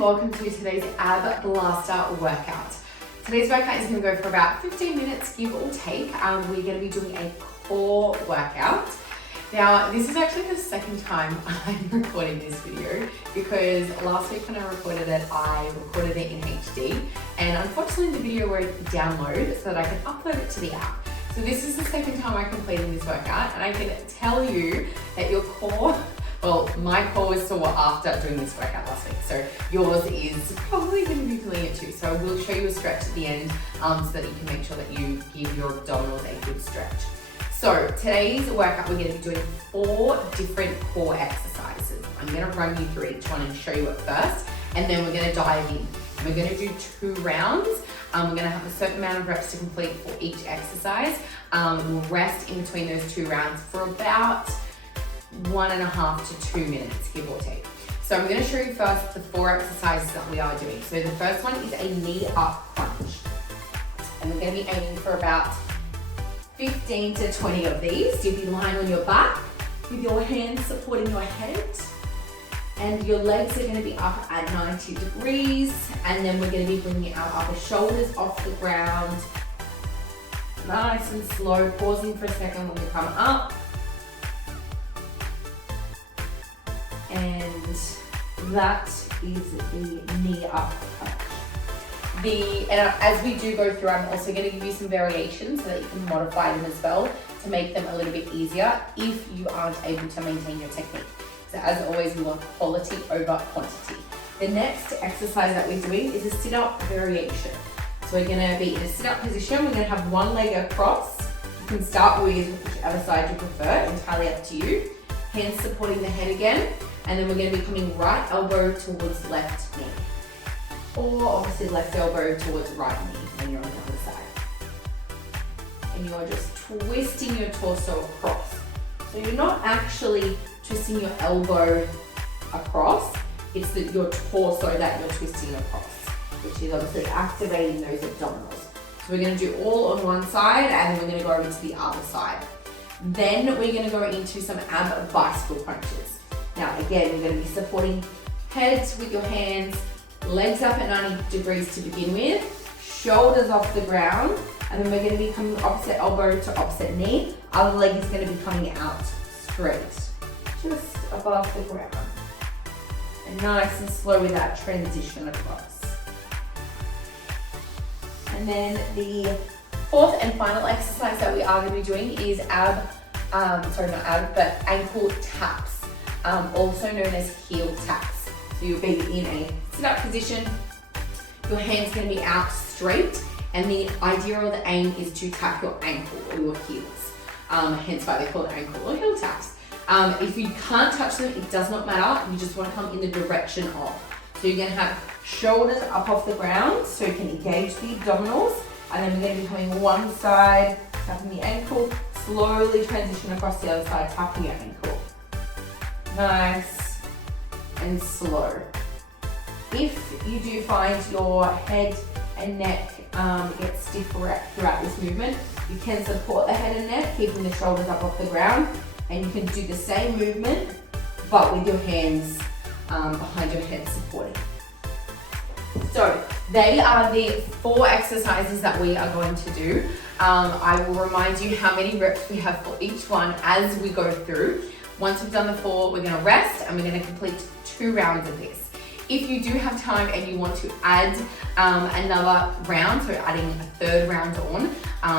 welcome to today's Ab Blaster workout. Today's workout is going to go for about 15 minutes, give or take. We're going to be doing a core workout. Now, this is actually the second time I'm recording this video because last week when I recorded it in HD, and unfortunately the video won't download so that I can upload it to the app. So this is the second time I'm completing this workout, and I can tell you that your core, well, my core was sore after doing this workout last week, so yours is probably going to be feeling it too. So I will show you a stretch at the end so that you can make sure that you give your abdominals a good stretch. So today's workout, we're going to be doing 4 different core exercises. I'm going to run you through each one and show you it first, and then we're going to dive in. We're going to do 2 rounds. We're going to have a certain amount of reps to complete for each exercise. We'll rest in between those 2 rounds for about 1.5 to 2 minutes, give or take. So I'm going to show you first the 4 exercises that we are doing. So the first one is a knee up crunch. And we're going to be aiming for about 15 to 20 of these. You'll be lying on your back with your hands supporting your head. And your legs are going to be up at 90 degrees. And then we're going to be bringing our upper shoulders off the ground. Nice and slow, pausing for a second when we come up. And that is the knee up crunch. As we do go through, I'm also going to give you some variations so that you can modify them as well to make them a little bit easier if you aren't able to maintain your technique. So as always, we want quality over quantity. The next exercise that we're doing is a sit-up variation. So we're going to be in a sit-up position. We're going to have one leg across. You can start with whichever side you prefer, entirely up to you. Hands supporting the head again. And then we're going to be coming right elbow towards left knee. Or obviously left elbow towards right knee when you're on the other side. And you're just twisting your torso across. So you're not actually twisting your elbow across, it's your torso that you're twisting across, which is obviously activating those abdominals. So we're going to do all on one side, and then we're going to go over to the other side. Then we're going to go into some ab bicycle crunches. Now again, you're going to be supporting heads with your hands, legs up at 90 degrees to begin with, shoulders off the ground, and then we're going to be coming opposite elbow to opposite knee. Other leg is going to be coming out straight, just above the ground. And nice and slow with that transition across. And then the 4th and final exercise that we are going to be doing is ankle taps, also known as heel taps. So you'll be in a sit-up position, your hand's going to be out straight, and the idea or the aim is to tap your ankle or your heels. Hence why they're called ankle or heel taps. If you can't touch them, it does not matter. You just want to come in the direction of. So you're going to have shoulders up off the ground so you can engage the abdominals. And then we're going to be coming one side, tapping the ankle, slowly transition across the other side, tapping your ankle. Nice and slow. If you do find your head and neck get stiff throughout this movement, you can support the head and neck, keeping the shoulders up off the ground. And you can do the same movement, but with your hands behind your head supporting. So they are the 4 exercises that we are going to do. I will remind you how many reps we have for each one as we go through. Once we've done the 4, we're going to rest and we're going to complete 2 rounds of this. If you do have time and you want to add another round, so adding a 3rd round on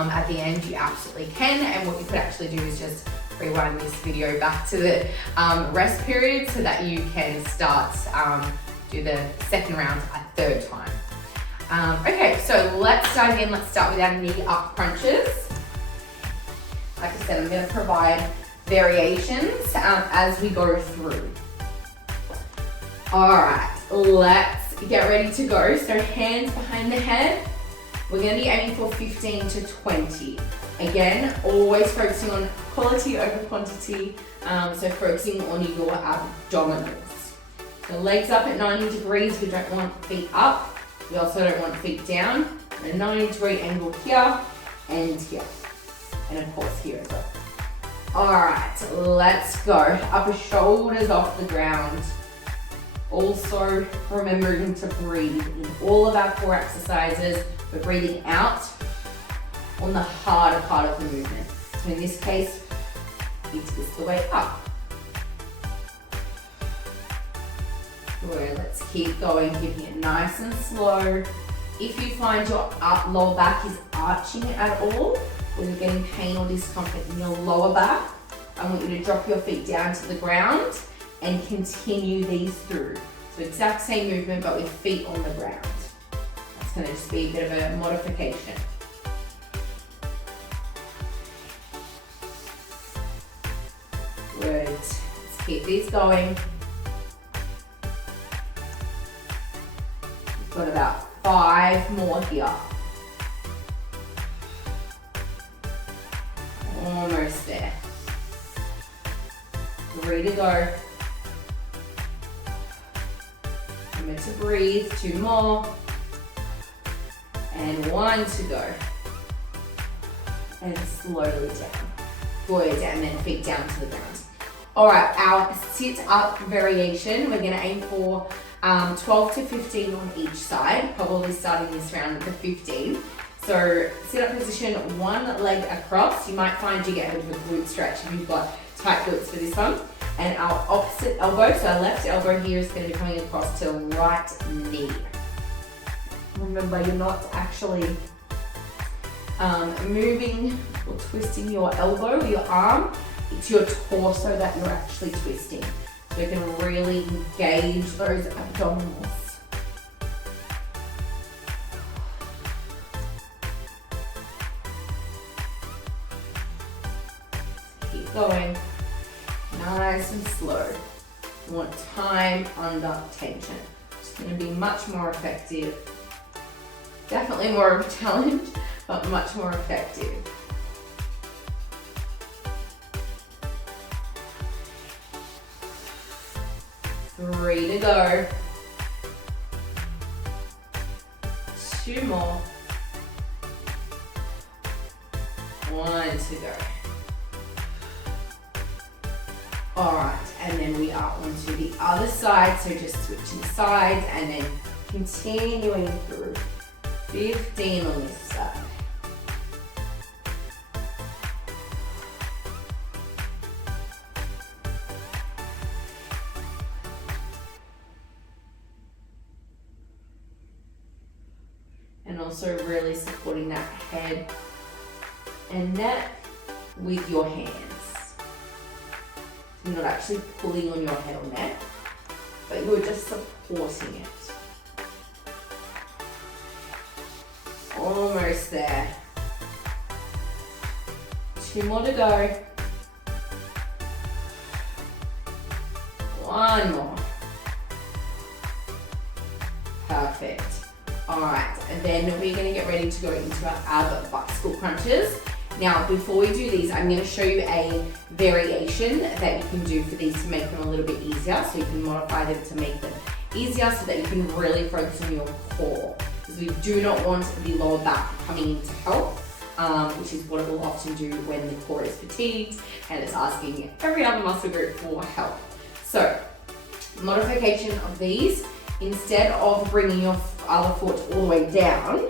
at the end, you absolutely can. And what you could actually do is just rewind this video back to the rest period so that you can start do the 2nd round a 3rd time. Okay, so let's dive in. Let's start with our knee up crunches. Like I said, I'm going to provide variations as we go through. All right, let's get ready to go. So hands behind the head. We're going to be aiming for 15 to 20. Again, always focusing on quality over quantity, so focusing on your abdominals. So legs up at 90 degrees, we don't want feet up. We also don't want feet down. A 90-degree angle here and here. And of course here as well. All right, let's go. Upper shoulders off the ground. Also remembering to breathe in all of our core exercises. We're breathing out on the harder part of the movement. So in this case, it is the way up. Good, let's keep going, keeping it nice and slow. If you find your lower back is arching at all, or you're getting pain or discomfort in your lower back, I want you to drop your feet down to the ground and continue these through. So exact same movement, but with feet on the ground. That's going to just be a bit of a modification. Good. Let's keep these going. We've got about 5 more here. Almost there. 3 to go. Remember to breathe. 2 more. And 1 to go. And slowly down. Good, and then feet down to the ground. All right, our sit-up variation, we're gonna aim for 12 to 15 on each side, probably starting this round at the 15. So sit-up position, one leg across. You might find you get a bit of a glute stretch if you've got tight glutes for this one. And our opposite elbow, so our left elbow here is going to be coming across to right knee. Remember, you're not actually moving or twisting your elbow or your arm. It's your torso that you're actually twisting. So you can really engage those abdominals. Keep going. Nice and slow. You want time under tension. It's going to be much more effective. Definitely more of a challenge, but much more effective. Three to go. 2 more. 1 to go. All right, and then we are onto the other side, so just switching sides and then continuing through. 15 on this side. And also really supporting that head and neck with your hands. You're not actually pulling on your head or neck, but you're just supporting it. Almost there. 2 more to go. 1 more. Perfect. All right, and then we're going to get ready to go into our ab bicycle crunches. Now, before we do these, I'm going to show you a variation that you can do for these to make them a little bit easier. So you can modify them to make them easier so that you can really focus on your core. Because we do not want the lower back coming in to help, which is what it will often do when the core is fatigued and it's asking every other muscle group for help. So, modification of these, instead of bringing your other foot all the way down,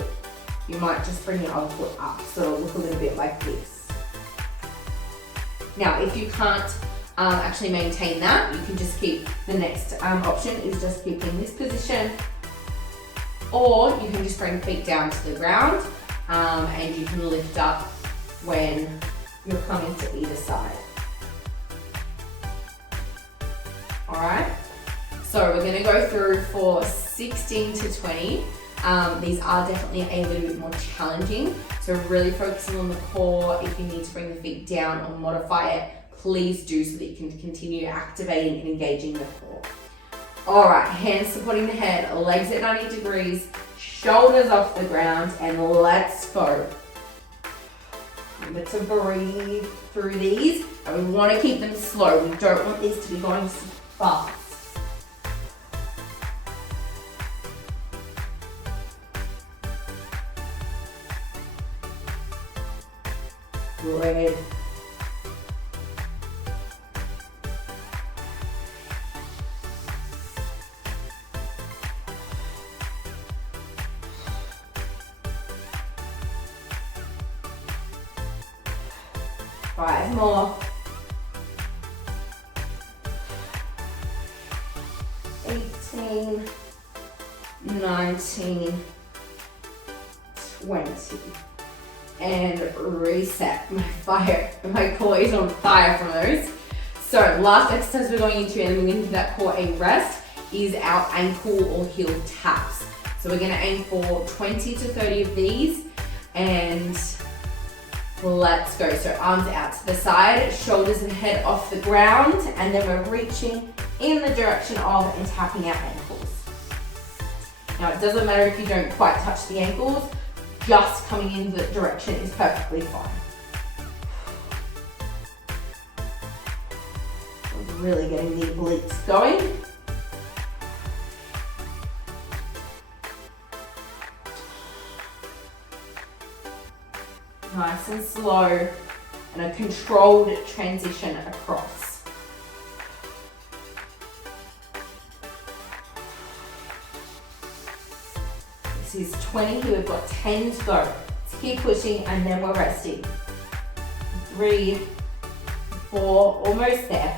you might just bring your other foot up, so it'll look a little bit like this. Now, if you can't actually maintain that, you can just keep, the next option is just keeping this position, or you can just bring feet down to the ground and you can lift up when you're coming to either side. All right, so we're gonna go through for 16 to 20. These are definitely a little bit more challenging, so really focusing on the core. If you need to bring the feet down or modify it, please do so that you can continue activating and engaging the core. All right, hands supporting the head, legs at 90 degrees, shoulders off the ground, and let's go. Remember to breathe through these, and we want to keep them slow. We don't want these to be going fast. Good. 5 more. 18, 19, 20. And reset. My core is on fire from those. So last exercise we're going into, and we're going to give that core a rest, is our ankle or heel taps. So we're going to aim for 20 to 30 of these, and let's go. So arms out to the side, shoulders and head off the ground, and then we're reaching in the direction of and tapping our ankles. Now it doesn't matter if you don't quite touch the ankles, just coming in the direction is perfectly fine. We're really getting the obliques going. Nice and slow, and a controlled transition across. This is 20 here, we've got 10 to go. Let's keep pushing and then we're resting. 3, 4, almost there.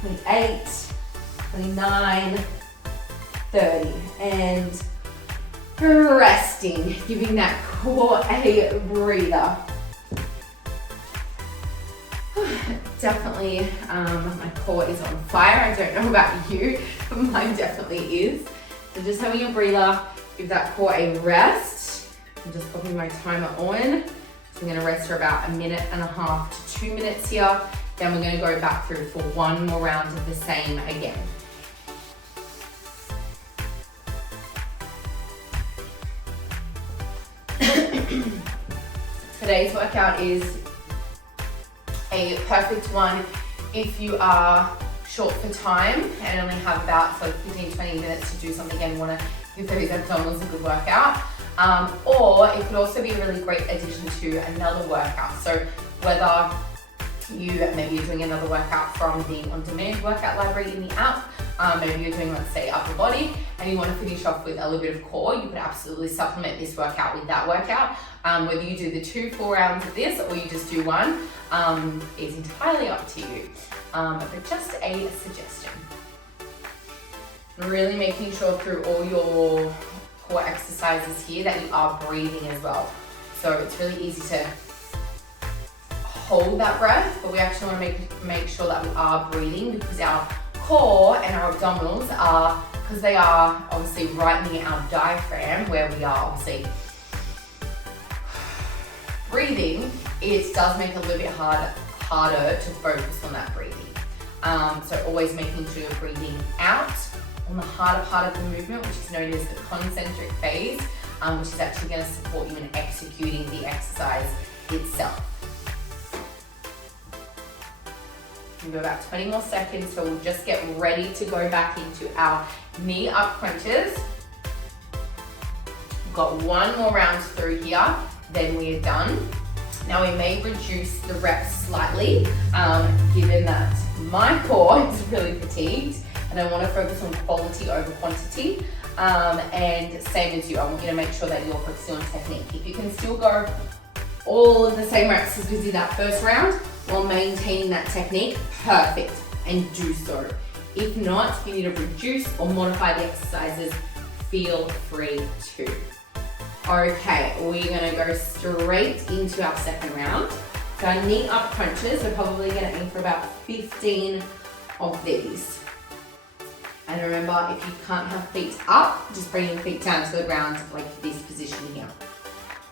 28, 29, 30, and resting, giving that core a breather. Definitely, my core is on fire. I don't know about you, but mine definitely is. So just having a breather, give that core a rest. I'm just popping my timer on. So I'm gonna rest for about 1.5 minutes to 2 minutes here. Then we're gonna go back through for one more round of the same again. Today's workout is a perfect one if you are short for time and only have about 15-20 minutes to do something and want to give those abdominals a good workout. Or it could also be a really great addition to another workout. So whether maybe you're doing another workout from the on-demand workout library in the app, maybe you're doing, let's say, upper body, and you want to finish off with a little bit of core, you could absolutely supplement this workout with that workout. Whether you do the 2 full rounds of this or you just do one is entirely up to you. But just a suggestion. Really making sure through all your core exercises here that you are breathing as well. So it's really easy to hold that breath, but we actually want to make sure that we are breathing, because our core and our abdominals are, because they are obviously right near our diaphragm where we are obviously breathing, it does make it a little bit harder to focus on that breathing. So always making sure you're breathing out on the harder part of the movement, which is known as the concentric phase, which is actually going to support you in executing the exercise itself. We've got about 20 more seconds, so we'll just get ready to go back into our knee up crunches. We've got one more round through here, then we are done. Now we may reduce the reps slightly, given that my core is really fatigued and I want to focus on quality over quantity. And same as you, I want you to make sure that you're focusing on technique. If you can still go all of the same reps as we did that first round while maintaining that technique, perfect, and do so. If not, if you need to reduce or modify the exercises, feel free to. Okay, we're gonna go straight into our second round. So our knee up crunches, we're probably gonna aim for about 15 of these. And remember, if you can't have feet up, just bring your feet down to the ground like this position here.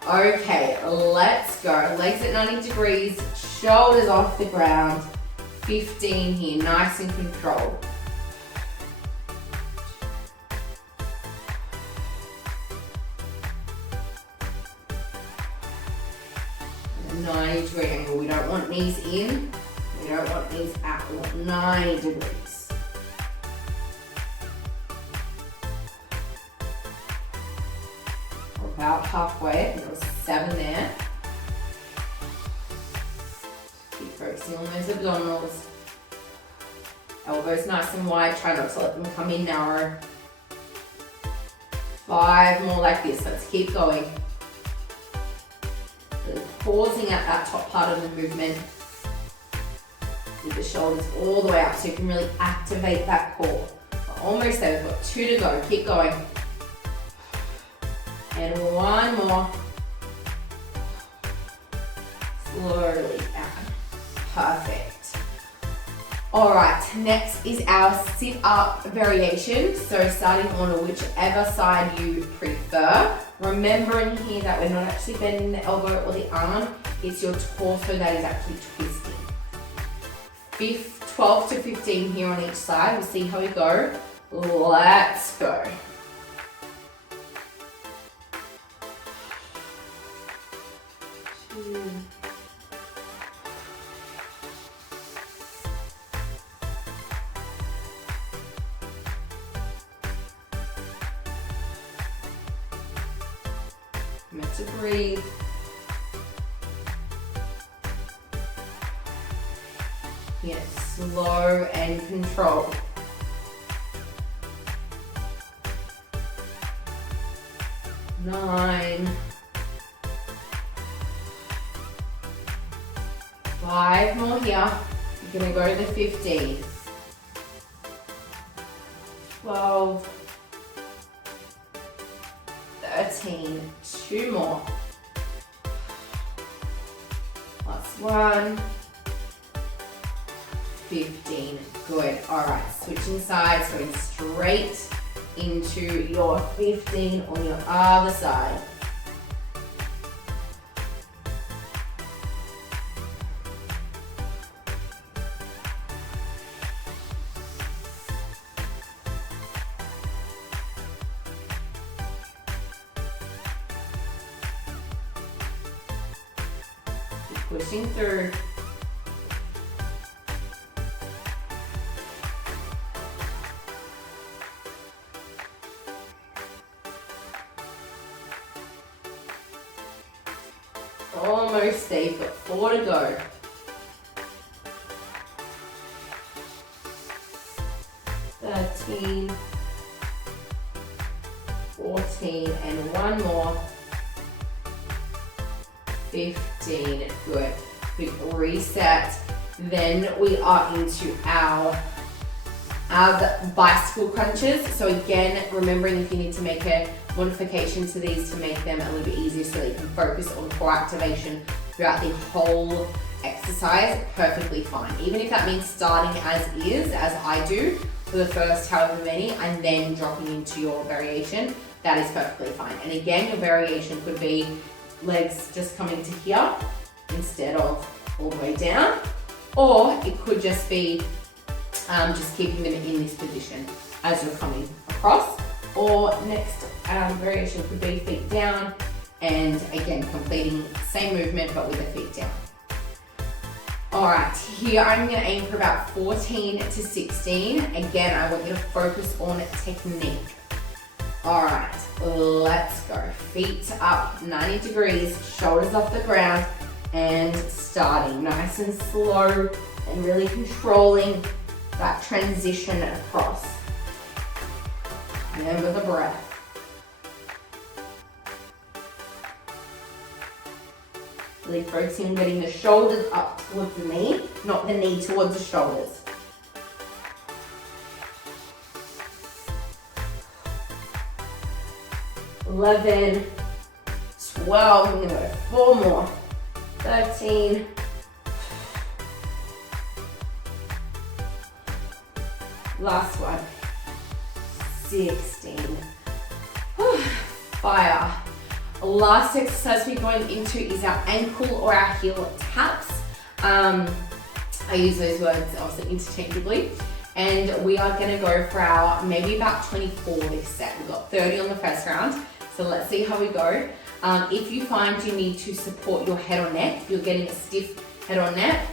Okay, let's go. Legs at 90 degrees, shoulders off the ground. 15 here, nice and controlled. And a 90-degree angle. We don't want knees in, we don't want knees out. We want 90 degrees. We're about halfway. I think there was 7 there. Keep focusing on those abdominals. Elbows nice and wide, try not to let them come in narrow. 5 more like this, let's keep going. pausing at that top part of the movement with the shoulders all the way up so you can really activate that core. We're almost there, we've got 2 to go, keep going. And 1 more. Slowly down. Perfect. All right, next is our sit-up variation. So starting on whichever side you prefer. Remembering here that we're not actually bending the elbow or the arm, it's your torso that is actually twisting. 12 to 15 here on each side. We'll see how we go. Let's go. Remember to breathe. Yes, slow and controlled. Nine. 5 more here. You're gonna go to the 15. 12. 13. 2 more. Last one. 15. Good. All right. Switching sides, going straight into your 15 on your other side. Keep pushing through. Almost there, you've got 4 to go. 13, 14, and 1 more. 15, good. Quick reset. Then we are into our bicycle crunches. So again, remembering if you need to make a modification to these to make them a little bit easier so that you can focus on core activation throughout the whole exercise, perfectly fine. Even if that means starting as is, as I do, for the first however many, and then dropping into your variation, that is perfectly fine. And again, your variation could be legs just coming to here instead of all the way down, or it could just be just keeping them in this position as you're coming across. Or next variation could be feet down, and again completing the same movement but with the feet down. Alright, here I'm going to aim for about 14 to 16. Again, I want you to focus on technique. Alright, let's go. Feet up 90 degrees, shoulders off the ground, and starting nice and slow and really controlling that transition across. Remember the breath. Really focusing on getting the shoulders up towards the knee, not the knee towards the shoulders. $11, $12, I'm gonna go 4 more. 13. Last one. 16. Fire. Last exercise we're going into is our ankle or our heel taps. I use those words also interchangeably. And we are gonna go for our maybe about 24 this set. We've got 30 on the first round. So let's see how we go. If you find you need to support your head or neck, if you're getting a stiff head or neck,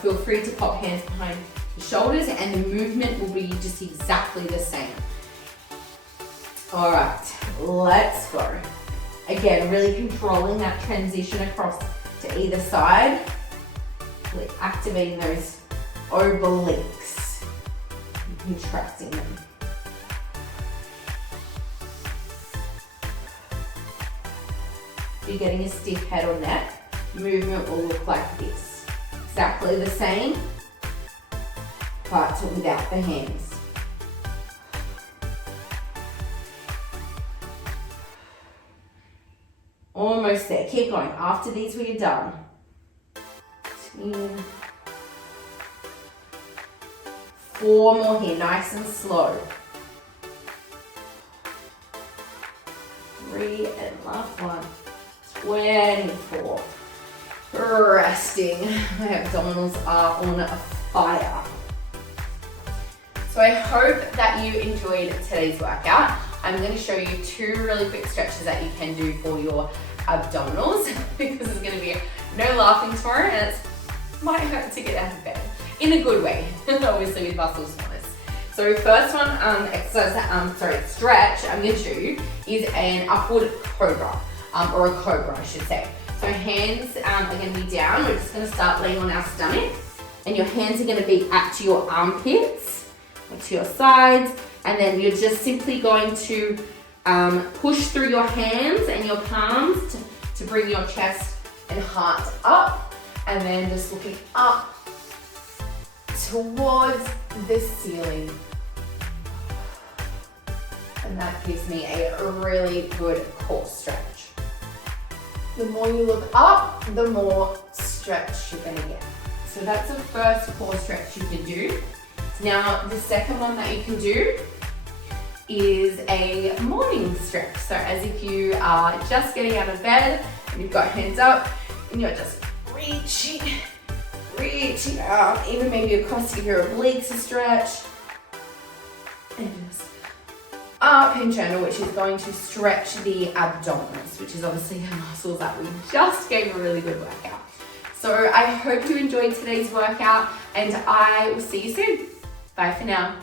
feel free to pop hands behind the shoulders and the movement will be just exactly the same. All right, let's go. Again, really controlling that transition across to either side, really activating those obliques, contracting them. If you're getting a stiff head or neck, movement will look like this. Exactly the same, but without the hands. Almost there. Keep going. After these, we are done. 10. 4 more here, nice and slow. 3 and last one. 24. Resting. My abdominals are on fire. So I hope that you enjoyed today's workout. I'm going to show you 2 really quick stretches that you can do for your abdominals because there's going to be no laughing tomorrow and it might hurt to get out of bed in a good way, obviously with muscle soreness. So first one, stretch I'm going to do is an upward cobra, or a cobra I should say. So hands are going to be down. We're just going to start laying on our stomach and your hands are going to be at your armpits, or to your sides, and then you're just simply going to push through your hands and your palms to bring your chest and heart up, and then just looking up towards the ceiling. And that gives me a really good core stretch. The more you look up, the more stretch you're gonna get. So that's the first core stretch you can do. Now, the second one that you can do is a morning stretch. So as if you are just getting out of bed and you've got hands up and you're just reaching out, even maybe across your obliques to stretch. And just up and gentle, which is going to stretch the abdominals, which is obviously the muscles that we just gave a really good workout. So I hope you enjoyed today's workout and I will see you soon. Bye for now.